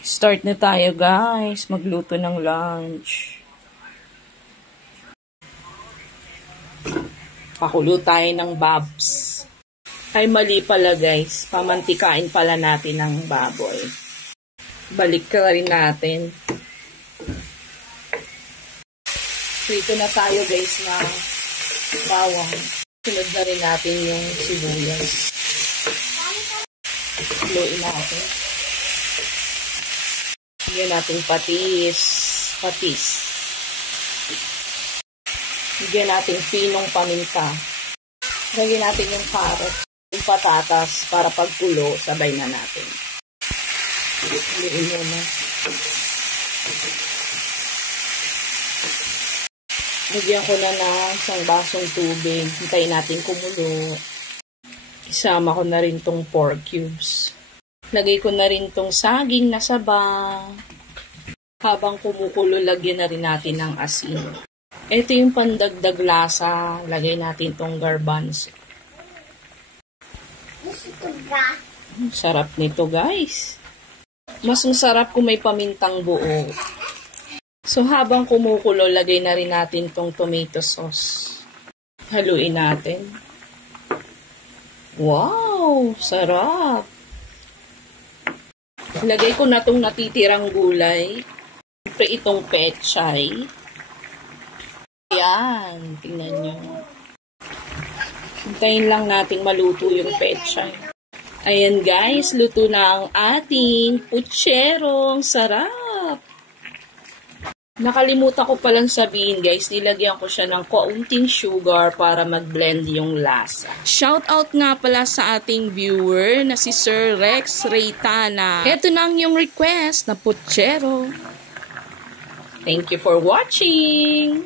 Start na tayo guys, magluto ng lunch. Pakulo tayo ng babs. Ay mali pala guys, pamantikain pala natin ng baboy. Balik ka rin natin. Prito na tayo guys na bawang. Sunod na rin natin yung sibuyas. Haluin natin. Bigyan natin patis. Bigyan natin pinong paminta. Lagyan natin yung carrot, yung patatas para pagkulo, sabay na natin. Haluin mo na. Lagyan ko na ng isang basong tubig. Hintayin natin kumulo. Isama ko na rin tong pork cubes. Lagay ko na rin tong saging na saba. Habang kumukulo, lagyan na rin natin ng asin. Ito yung pandagdag lasa. Lagay natin tong garbanzo. Sarap nito guys. Mas masarap kung may pamintang buo. So habang kumukulo, lagay na rin natin tong tomato sauce. Haluin natin. Wow! Sarap! Lagay ko na tong natitirang gulay. Siyempre itong pechay. Ayan, tingnan nyo. Hintayin lang nating maluto yung pechay. Ayan guys, luto na ang ating putserong sarap. Nakalimutan ko palang sabihin guys, nilagyan ko siya ng kaunting sugar para mag-blend yung lasa. Shout out nga pala sa ating viewer na si Sir Rex Reytana. Ito na ang yung request na putsero. Thank you for watching!